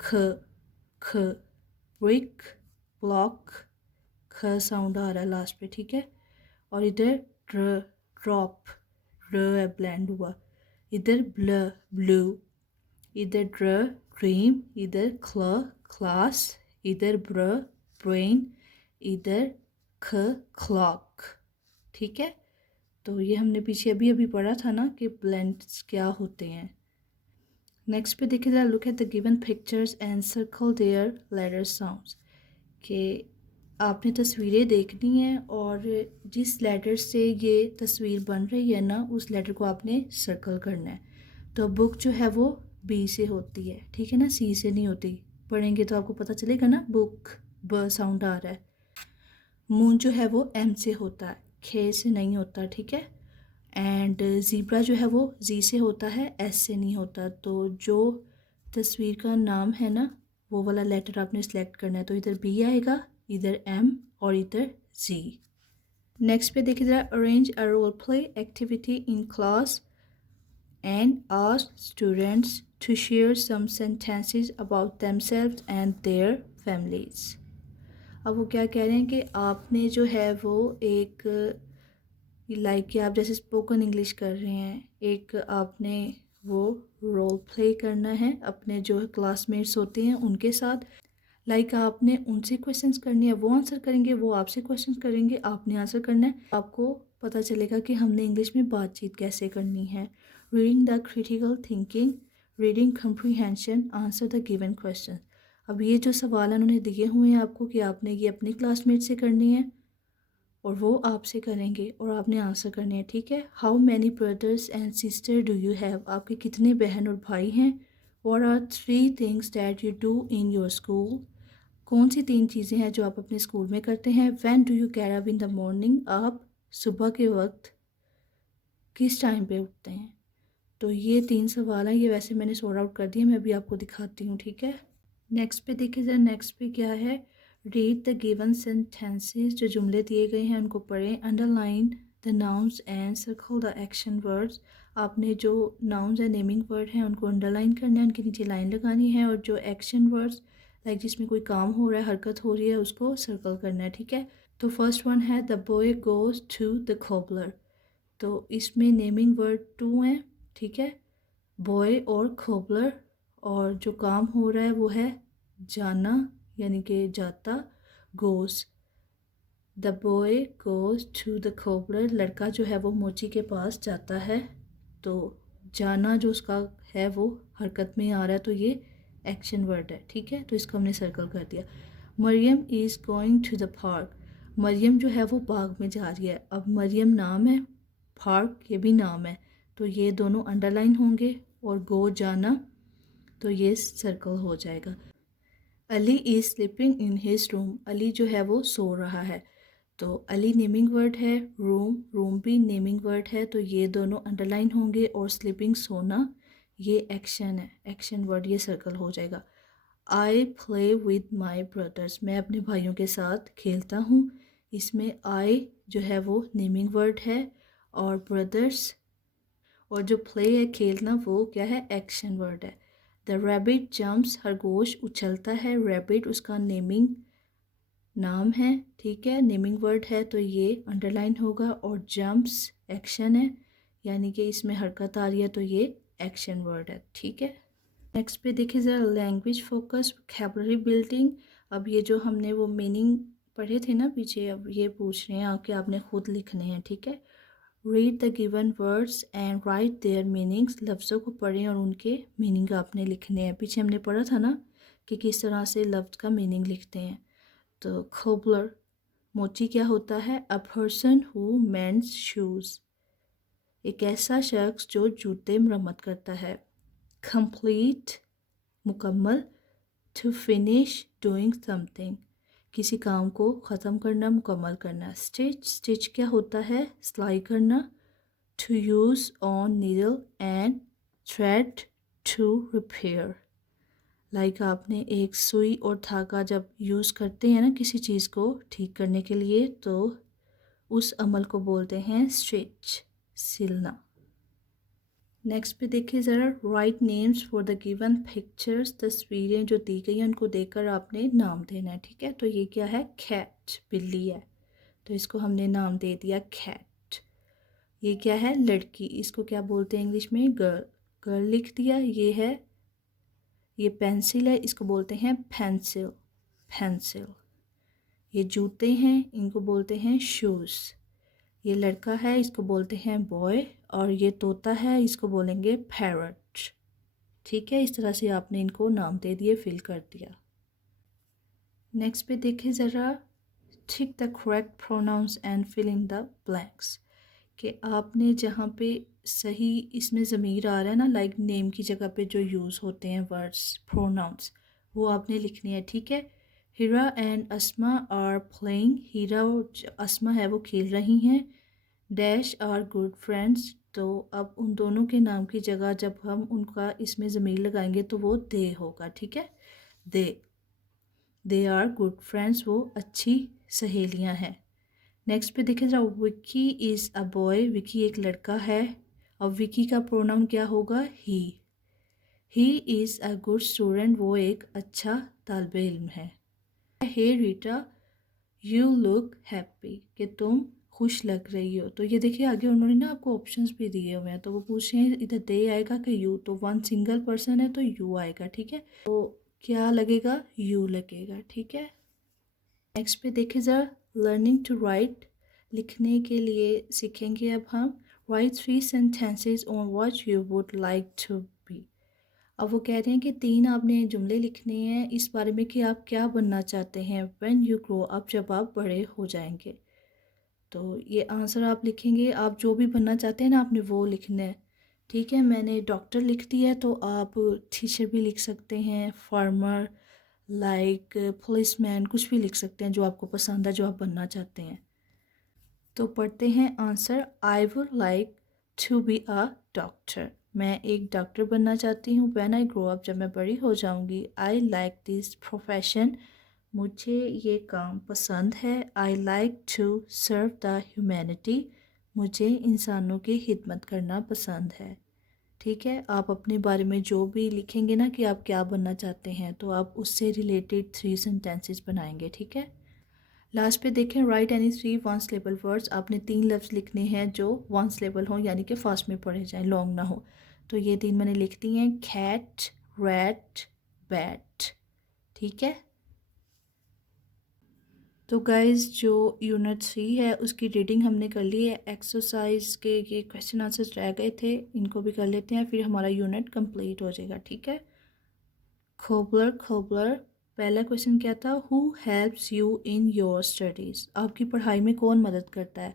ख, ख, ब्रिक, ब्लॉक, ख साउंड आ रहा है लास्ट पे, ठीक है। और इधर ड्र, ड्रॉप, र है ब्लेंड हुआ। इधर ब्ल, ब्लू, इधर ड्र, ड्रीम, इधर क्ल, क्लास, इधर ब्र, ब्रेन, इधर ख, क्लॉक, ठीक है। तो ये हमने पीछे अभी अभी पढ़ा था ना कि ब्लेंड्स क्या होते हैं। नेक्स्ट पे देखिए ज़रा, look at the given pictures and circle their letter sounds, कि आपने तस्वीरें देखनी है और जिस लेटर से ये तस्वीर बन रही है ना, उस लेटर को आपने सर्कल करना है। तो बुक जो है वो बी से होती है, ठीक है ना, सी से नहीं होती। पढ़ेंगे तो आपको पता चलेगा ना, बुक ब साउंड आ रहा है। मून जो है वो एम से होता है, खे से नहीं होता, ठीक है। एंड ज़ीब्रा जो है वो जी से होता है, एस से नहीं होता। तो जो तस्वीर का नाम है ना, वो वाला लेटर आपने सेलेक्ट करना है। तो इधर बी आएगा, इधर एम और इधर जी। नेक्स्ट पे देखिए ज़रा, arrange a role play activity in class and ask students to share some sentences about themselves and their families. अब वो क्या कह रहे हैं कि आपने जो है वो एक लाइक कि आप जैसे स्पोकन इंग्लिश कर रहे हैं, एक आपने वो रोल प्ले करना है अपने जो क्लासमेट्स होते हैं उनके साथ। लाइक आपने उनसे क्वेश्चंस करनी है, वो आंसर करेंगे, वो आपसे क्वेश्चंस करेंगे, आपने आंसर करना है। आपको पता चलेगा कि हमने इंग्लिश में बातचीत कैसे करनी है। Reading the critical thinking, reading comprehension, answer the given question. अब ये जो सवाल उन्होंने दिए हुए हैं आपको कि आपने ये अपने क्लासमेट से करनी है और वो आपसे करेंगे और आपने आंसर करने हैं, ठीक है। How many brothers and sister do you have, आपके कितने बहन और भाई हैं। What are 3 things that you do in your school, कौन सी 3 चीज़ें हैं जो आप अपने स्कूल में करते हैं। When do you get up in the morning, आप सुबह के वक्त किस टाइम पे उठते हैं। तो ये 3 सवाल हैं, ये वैसे मैंने सॉर्ट आउट कर दिए, मैं अभी आपको दिखाती हूँ, ठीक है। नेक्स्ट पे देखिए ज़रा, नेक्स्ट पे क्या है, रीड द गिवन सेंटेंसेस, जो जुमले दिए गए हैं उनको पढ़ें। Underline the nouns and circle the action words, आपने जो नाउन्स एंड नेमिंग वर्ड हैं उनको अंडरलाइन करना है, उनके नीचे लाइन लगानी है। और जो एक्शन वर्ड्स लाइक जिसमें कोई काम हो रहा है, हरकत हो रही है, उसको सर्कल करना है, ठीक है। तो फर्स्ट वन है the boy goes to the cobbler, तो इसमें नेमिंग वर्ड 2 हैं, ठीक है, बॉय और खोबलर। और जो काम हो रहा है वो है जाना यानी कि जाता, goes, the boy goes to the cobbler, लड़का जो है वो मोची के पास जाता है। तो जाना जो उसका है वो हरकत में आ रहा है, तो ये एक्शन वर्ड है, ठीक है। तो इसको हमने सर्कल कर दिया। Maryam is going to the park, Maryam जो है वो बाग में जा रही है। अब मरियम नाम है, पार्क ये भी नाम है, तो ये दोनों अंडरलाइन होंगे। और गो जाना, तो ये सर्कल हो जाएगा। Ali is sleeping in his room, Ali जो है वो सो रहा है। तो अली नेमिंग वर्ड है, रूम, रूम भी नेमिंग वर्ड है, तो ये दोनों अंडरलाइन होंगे। और स्लीपिंग सोना ये एक्शन है, एक्शन वर्ड, ये सर्कल हो जाएगा। I play with my brothers, मैं अपने भाइयों के साथ खेलता हूँ। इसमें आई जो है वो नेमिंग वर्ड है और ब्रदर्स और जो प्ले है खेलना वो क्या है, एक्शन वर्ड है। द रैबिट जम्प्स, खरगोश उछलता है, रैबिट उसका नेमिंग नाम है, ठीक है, नेमिंग वर्ड है, तो ये अंडरलाइन होगा। और जंप्स एक्शन है, यानी कि इसमें हरकत आ रही है, तो ये एक्शन वर्ड है, ठीक है। नेक्स्ट पे देखिए ज़रा, लैंग्वेज फोकस, वोकैबुलरी बिल्डिंग। अब ये जो हमने वो मीनिंग पढ़े थे ना पीछे, अब ये पूछ रहे हैं कि आपने खुद लिखने हैं, ठीक है। Read the given words and write their meanings, लफ्ज़ों को पढ़ें और उनके मीनिंग आपने लिखने हैं। पीछे हमने पढ़ा था ना कि किस तरह से लफ्ज़ का मीनिंग लिखते हैं। तो खोबलर, मोची क्या होता है, अ पर्सन हु मेंड्स शूज़, एक ऐसा शख्स जो जूते मरम्मत करता है। कंप्लीट मुकम्मल, टू फिनिश डूइंग समथिंग किसी काम को ख़त्म करना, मुकम्मल करना। स्टिच क्या होता है? सिलाई करना। To use on needle and thread to repair, like आपने एक सुई और धागा जब यूज़ करते हैं ना किसी चीज़ को ठीक करने के लिए, तो उस अमल को बोलते हैं स्टिच, सिलना। नेक्स्ट पे देखिए ज़रा, right names for the given pictures, तस्वीरें जो दी गई हैं उनको देखकर आपने नाम देना है, ठीक है। तो ये क्या है? कैट, बिल्ली है, तो इसको हमने नाम दे दिया कैट। ये क्या है? लड़की, इसको क्या बोलते हैं इंग्लिश में? गर्ल, गर्ल लिख दिया। ये पेंसिल है, इसको बोलते हैं पेंसिल, पेंसिल। ये जूते हैं, इनको बोलते हैं शूज़। ये लड़का है, इसको बोलते हैं बॉय, और ये तोता है, इसको बोलेंगे पैरट। ठीक है, इस तरह से आपने इनको नाम दे दिए, फिल कर दिया। नेक्स्ट पे देखिए ज़रा, tick the correct pronouns and fill in the blanks, कि आपने जहाँ पे सही इसमें ज़मीर आ रहा है ना, लाइक नेम की जगह पे जो यूज़ होते हैं वर्ड्स, प्रोनाउंस, वो आपने लिखने हैं, ठीक है। हीरा एंड अस्मा आर प्लेइंग, हीरा और अस्मा है वो खेल रही हैं। डैश आर गुड फ्रेंड्स, तो अब उन दोनों के नाम की जगह जब हम उनका इसमें ज़मीर लगाएंगे तो वो दे होगा, ठीक है। दे आर गुड फ्रेंड्स, वो अच्छी सहेलियां हैं। नेक्स्ट पे देखिए जरा, Vicky is a boy, Vicky एक लड़का है। अब विकी का प्रोनाउन क्या होगा? He is a good student, वो एक अच्छा तालिब इल्म है। हे रीटा यू लुक हैप्पी, कि तुम खुश लग रही हो। तो ये देखिए आगे उन्होंने ना आपको ऑप्शंस भी दिए हुए हैं, तो वो पूछ रहे हैं इधर दे आएगा कि यू, तो वन सिंगल पर्सन है तो यू आएगा, ठीक है। तो क्या लगेगा? यू लगेगा, ठीक है। नेक्स्ट पे देखिए ज़रा, लर्निंग टू राइट, लिखने के लिए सीखेंगे अब हम। Write 3 sentences on what you would like to be. अब वो कह रहे हैं कि 3 आपने जुमले लिखने हैं इस बारे में कि आप क्या बनना चाहते हैं व्हेन यू ग्रो अप, जब आप बड़े हो जाएंगे। तो ये आंसर आप लिखेंगे, आप जो भी बनना चाहते हैं ना आपने वो लिखना है, ठीक है। मैंने डॉक्टर लिख दिया है, तो आप टीचर भी लिख सकते हैं, फार्मर, लाइक पुलिसमैन, कुछ भी लिख सकते हैं जो आपको पसंद है, जो आप बनना चाहते हैं। तो पढ़ते हैं answer. I would like to be a doctor, मैं एक डॉक्टर बनना चाहती हूँ। व्हेन आई ग्रो अप, जब मैं बड़ी हो जाऊँगी। आई लाइक दिस प्रोफेशन, मुझे ये काम पसंद है। I like to serve the humanity, मुझे इंसानों की खिदमत करना पसंद है, ठीक है। आप अपने बारे में जो भी लिखेंगे ना कि आप क्या बनना चाहते हैं, तो आप उससे रिलेटेड 3 सेंटेंसेस बनाएंगे, ठीक है। लास्ट पे देखें, right any 3 one syllable words, आपने 3 लफ्ज़ लिखने हैं जो वन सिलेबल हों, यानी कि फास्ट में पढ़े जाएं, लॉन्ग ना हो। तो ये 3 मैंने लिख दी हैं, कैट, रैट, बैट, ठीक है। तो गाइज़ जो यूनिट 3 है उसकी रीडिंग हमने कर ली है। एक्सरसाइज के ये क्वेश्चन आंसर्स रह गए थे, इनको भी कर लेते हैं, फिर हमारा यूनिट कंप्लीट हो जाएगा, ठीक है। खोबलर खोबलर, पहला क्वेश्चन क्या था? Who helps you in your studies, आपकी पढ़ाई में कौन मदद करता है?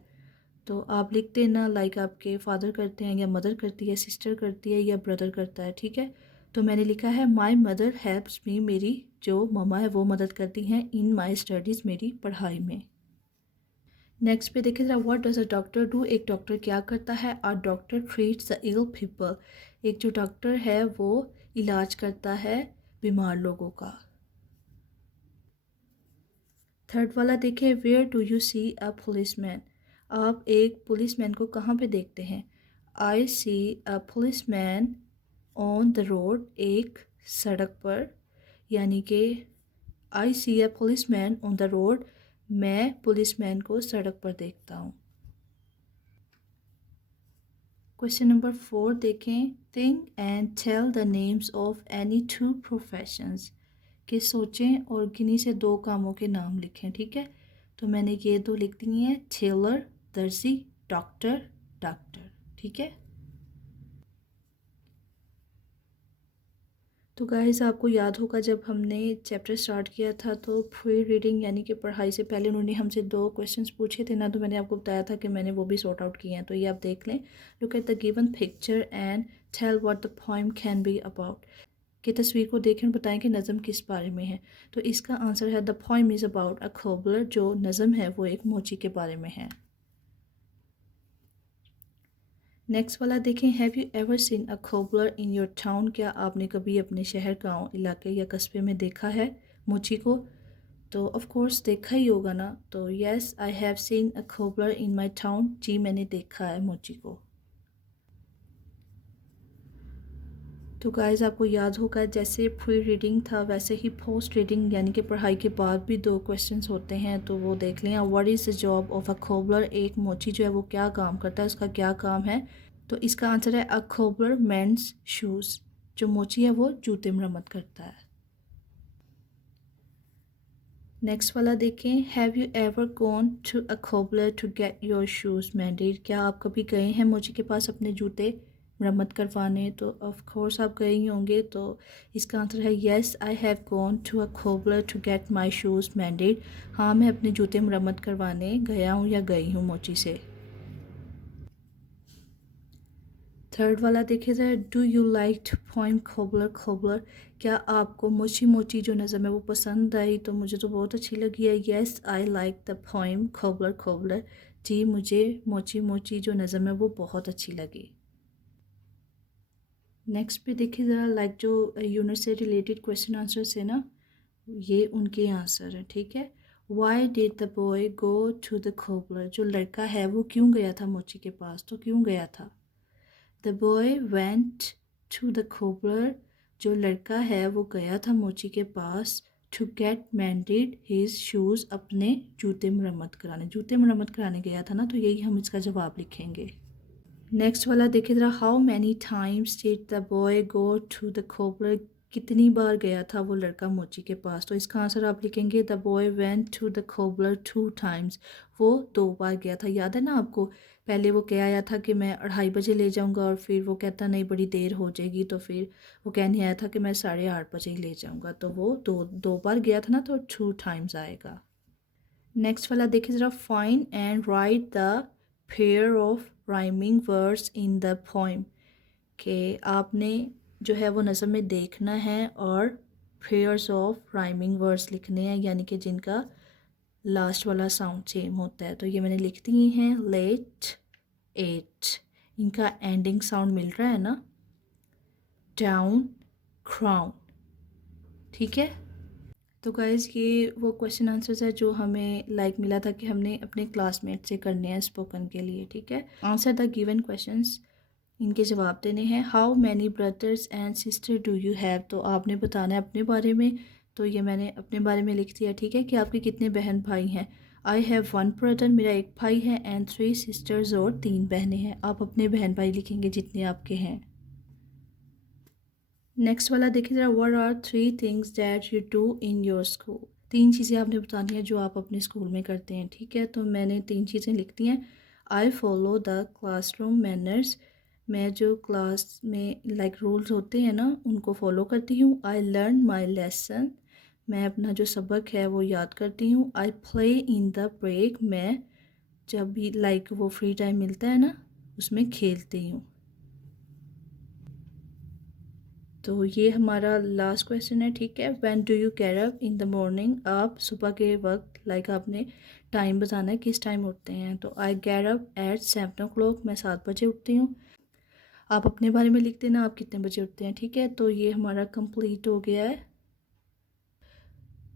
तो आप लिख देना, लाइक आपके फादर करते हैं, या मदर करती है, सिस्टर करती है, या ब्रदर करता है, ठीक है। तो मैंने लिखा है माई मदर हेल्प्स मी, मेरी जो ममा है वो मदद करती हैं इन माई स्टडीज़, मेरी पढ़ाई में। नेक्स्ट पे देखिए ज़रा, what does a doctor do, एक डॉक्टर क्या करता है? A doctor treats the ill people, एक जो डॉक्टर है वो इलाज करता है बीमार लोगों का। थर्ड वाला देखिए, where do you see a policeman, आप एक पुलिसमैन को कहाँ पे देखते हैं? I see a policeman on the road, एक सड़क पर, यानी कि I see a policeman on the road, मैं पुलिसमैन को सड़क पर देखता हूँ। क्वेश्चन नंबर 4 देखें, think and tell the names of any 2 professions, कि सोचें और किन्हीं से 2 कामों के नाम लिखें, ठीक है। तो मैंने ये 2 लिख दिए हैं, टेलर दर्जी, डॉक्टर डॉक्टर, ठीक है। तो गाइस आपको याद होगा जब हमने चैप्टर स्टार्ट किया था तो प्री रीडिंग यानी कि पढ़ाई से पहले उन्होंने हमसे 2 क्वेश्चंस पूछे थे ना, तो मैंने आपको बताया था कि मैंने वो भी सॉर्ट आउट किए हैं। तो ये आप देख लें। Look at the given picture and tell what the poem can be about. कि तस्वीर को देखें और बताएं कि नज़म किस बारे में है। तो इसका आंसर है the poem is about a cobbler. जो नज़म है वो एक मोची के बारे में है। नेक्स्ट वाला देखें। Have you ever seen a cobbler in your town. क्या आपने कभी अपने शहर, गांव, इलाके या कस्बे में देखा है मोची को? तो ऑफ कोर्स देखा ही होगा ना। तो yes I have seen a cobbler in my town. जी मैंने देखा है मोची को। तो गाइस आपको याद होगा जैसे प्री रीडिंग था वैसे ही पोस्ट रीडिंग यानी कि पढ़ाई के बाद भी 2 क्वेश्चंस होते हैं। तो वो देख लें। What is the job of a cobbler. एक मोची जो है वो क्या काम करता है, उसका क्या काम है? तो इसका आंसर है अ खोबलर मेंड्स शूज़। जो मोची है वो जूते मरम्मत करता है। नेक्स्ट वाला देखें। Have you ever gone to a cobbler to get your shoes mended. क्या आप कभी गए हैं मोची के पास अपने जूते मरम्मत करवाने? तो ऑफ कोर्स आप गए ही होंगे। तो इसका आंसर है yes I have gone to a cobbler to get my shoes mended. हाँ मैं अपने जूते मरम्मत करवाने गया हूँ या गई हूँ मोची से। थर्ड वाला देखिए ज़रा। Do you like to poem cobbler cobbler. क्या आपको मोची मोची जो नज़म है वो पसंद आई? तो मुझे तो बहुत अच्छी लगी है। Yes I like the poem cobbler cobbler. जी मुझे मोची मोची जो नज़म है वो बहुत अच्छी लगी। नेक्स्ट पे देखिए ज़रा। लाइक जो यूनिट से रिलेटेड क्वेश्चन आंसर है ना, ये उनके आंसर है। ठीक है। Why did the boy go to the cobbler. जो लड़का है वो क्यों गया था मोची के पास? तो क्यों गया था? The boy went to the cobbler. जो लड़का है वो गया था मोची के पास to get mended his shoes. अपने जूते मरम्मत कराने। जूते मरम्मत कराने गया था ना, तो यही हम इसका जवाब लिखेंगे। नेक्स्ट वाला देखिए ज़रा। How many times did the boy go to the cobbler. कितनी बार गया था वो लड़का मोची के पास? तो इसका आंसर आप लिखेंगे the boy went to the cobbler 2 times. वो 2 बार गया था। याद है ना आपको? पहले वो कह आया था कि मैं 2:30 बजे ले जाऊंगा और फिर वो कहता नहीं बड़ी देर हो जाएगी, तो फिर वो कहने आया था कि मैं 8:30 बजे ही ले जाऊंगा। तो वो दो बार गया था ना, तो 2 टाइम्स आएगा। नेक्स्ट वाला देखिए ज़रा। Find and right the pair of rhyming words in the poem. कि आपने जो है वो नज़म में देखना है और पेयर्स ऑफ राइमिंग वर्ड्स लिखने हैं, यानी कि जिनका लास्ट वाला साउंड सेम होता है। तो ये मैंने लिख दिए हैं। लेट, एट, इनका एंडिंग साउंड मिल रहा है ना। Down, crown. ठीक है। तो गाइज़ ये वो क्वेश्चन आंसर्स है जो हमें मिला था कि हमने अपने क्लासमेट से करने हैं स्पोकन के लिए। ठीक है। Answer the given questions. इनके जवाब देने हैं। How many brothers and sister do you have. तो आपने बताना है अपने बारे में। तो ये मैंने अपने बारे में लिख दिया। ठीक है। कि आपके कितने बहन भाई हैं। I have 1 brother. मेरा एक भाई है। And 3 sisters. और 3 बहनें हैं। आप अपने बहन भाई लिखेंगे जितने आपके हैं। नेक्स्ट वाला देखिए ज़रा। What are 3 things that you do in your school. 3 चीज़ें आपने बतानी है जो आप अपने स्कूल में करते हैं। ठीक है। तो मैंने 3 चीज़ें लिख दी हैं। I follow the classroom manners. मैं जो क्लास में रूल्स होते हैं ना उनको फॉलो करती हूँ। I learn my lesson. मैं अपना जो सबक है वो याद करती हूँ। I play in the break. मैं जब भी वो फ्री टाइम मिलता है ना उसमें खेलती हूँ। तो ये हमारा लास्ट क्वेश्चन है। ठीक है। When do you get up in the morning. आप सुबह के वक्त आपने टाइम बताना है किस टाइम उठते हैं। तो I get up at 7 o'clock। मैं 7 बजे उठती हूँ। आप अपने बारे में लिख देना आप कितने बजे उठते हैं। ठीक है। तो ये हमारा कंप्लीट हो गया है।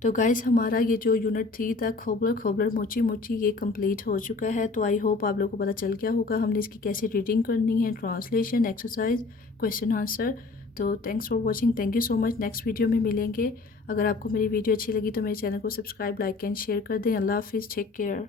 तो गाइस हमारा ये जो यूनिट 3 था खोबलर खोबलर मोची मोची ये कंप्लीट हो चुका है। तो आई होप आप लोगों को पता चल गया होगा हमने इसकी कैसे रीडिंग करनी है, ट्रांसलेशन, एक्सरसाइज, क्वेश्चन आंसर। तो thanks for watching. Thank you so much. Next video में मिलेंगे। अगर आपको मेरी वीडियो अच्छी लगी तो मेरे चैनल को सब्सक्राइब, लाइक एंड शेयर कर दें। अल्लाह हाफिज़। Take care.